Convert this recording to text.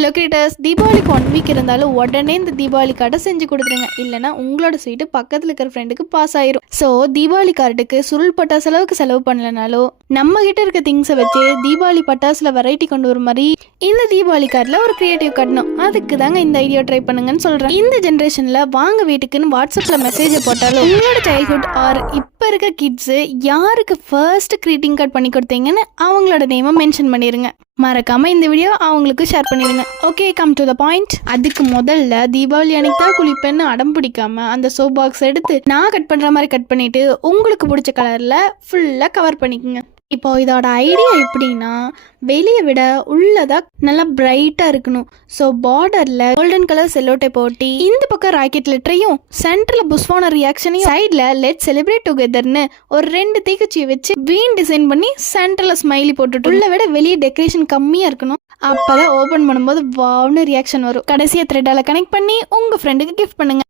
Hello creators, தீபாவளிக்கு 1 week இருந்தாலும் உடனே இந்த தீபாவளி கார்டை செஞ்சு கொடுத்துருங்க. இல்லைனா உங்களோட ஸ்வீட்டு பக்கத்தில் இருக்கிற ஃப்ரெண்டுக்கு பாஸ் ஆயிரும். ஸோ தீபாவளி கார்டுக்கு சுருள் பட்டாசு அளவுக்கு செலவு பண்ணலனாலும் நம்ம கிட்ட இருக்க திங்ஸை வச்சு தீபாவளி பட்டாசுல வெரைட்டி கொண்டு வர மாதிரி இந்த தீபாவளி கார்டில் ஒரு கிரியேட்டிவ் கட்டணும். அதுக்கு தாங்க இந்த ஐடியா ட்ரை பண்ணுங்கன்னு சொல்கிறேன். இந்த ஜென்ரேஷனில் வாங்க வீட்டுக்குன்னு வாட்ஸ்அப்பில் மெசேஜை போட்டாலும் உங்களோட சைல்ட்ஹுட் ஆர் இப்போ இருக்க கிட்ஸு யாருக்கு ஃபர்ஸ்ட் கிரீட்டிங் கார்டு பண்ணி கொடுத்தீங்கன்னு அவங்களோட நேமை மென்ஷன் பண்ணிடுங்க. மறக்காம இந்த வீடியோ அவங்களுக்கு ஷேர் பண்ணிடுங்க. Okay, come to the point. அதுக்கு முதல்ல தீபாவளி அன்னைக்கு தான் குளிப்பேன்னு அடம் பிடிக்காம அந்த சோப் பாக்ஸ் எடுத்து நான் கட் பண்ற மாதிரி கட் பண்ணிட்டு உங்களுக்கு பிடிச்ச கலர்ல ஃபுல்லா கவர் பண்ணிக்கோங்க. இப்போ இதோட ஐடியா எப்படின்னா, வெளியே விட உள்ளதா நல்லா பிரைட்டா இருக்கணும். ஸோ பார்டர்ல கோல்டன் கலர் செல்லோ டேப் போட்டி இந்த பக்கம் ராக்கெட் லெட்டரையும் சென்டர்ல புஷ்வான ரியாக்ஷனையும் சைட்ல லெட் செலிப்ரேட் டுகெதர்னு ஒரு 2 தீக்குச்சியை வச்சு வீண் டிசைன் பண்ணி சென்டர்ல ஸ்மைலி போட்டுட்டு உள்ள விட வெளியே டெக்கரேஷன் கம்மியா இருக்கணும். அப்பதான் ஓபன் பண்ணும்போது வாவ்னு ரியாக்ஷன் வரும். கடைசியா த்ரெட்டால கனெக்ட் பண்ணி உங்க ஃப்ரெண்டுக்கு கிஃப்ட் பண்ணுங்க.